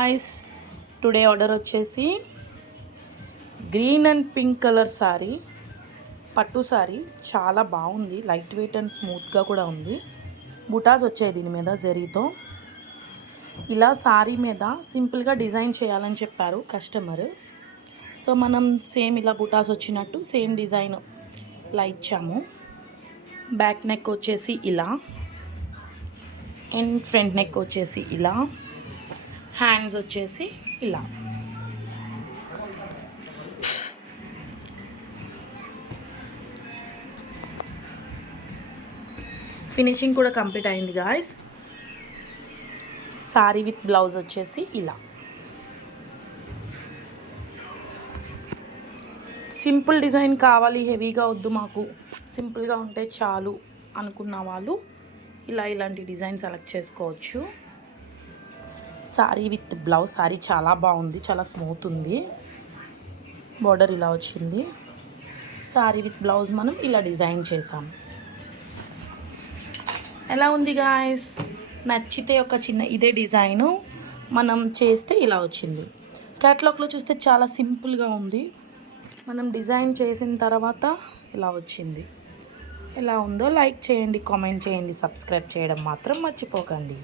Guys today order వచ్చేసి green and pink colour sari, పట్టు శారీ. చాలా బాగుంది, లైట్ వెయిట్ అండ్ స్మూత్గా కూడా ఉంది. బుటాస్ వచ్చాయి దీని మీద జరీతో. ఇలా శారీ మీద సింపుల్గా డిజైన్ చేయాలని చెప్పారు కస్టమర్. సో మనం సేమ్ ఇలా బుటాస్ వచ్చినట్టు సేమ్ డిజైన్ ఇలా ఇచ్చాము. బ్యాక్ నెక్ వచ్చేసి ఇలా అండ్ ఫ్రంట్ నెక్ వచ్చేసి ఇలా, హ్యాండ్స్ వచ్చేసి ఇలా. ఫినిషింగ్ కూడా కంప్లీట్ అయింది గాయస్. సారీ విత్ బ్లౌజ్ వచ్చేసి ఇలా. సింపుల్ డిజైన్ కావాలి, హెవీగా వద్దు, మాకు సింపుల్గా ఉంటే చాలు అనుకున్న వాళ్ళు ఇలాంటి డిజైన్ సెలెక్ట్ చేసుకోవచ్చు. Sorry with blouse. సారీ చాలా బాగుంది, చాలా స్మూత్ ఉంది. బార్డర్ ఇలా వచ్చింది. సారీ విత్ బ్లౌజ్ మనం ఇలా డిజైన్ చేసాం. ఎలా ఉంది గాయస్? నచ్చితే ఒక చిన్న ఇదే డిజైను మనం చేస్తే ఇలా వచ్చింది. క్యాటలాగ్లో చూస్తే చాలా సింపుల్గా ఉంది, మనం డిజైన్ చేసిన తర్వాత ఇలా వచ్చింది. ఎలా ఉందో లైక్ చేయండి, కామెంట్ చేయండి, సబ్స్క్రైబ్ చేయడం మాత్రం మర్చిపోకండి.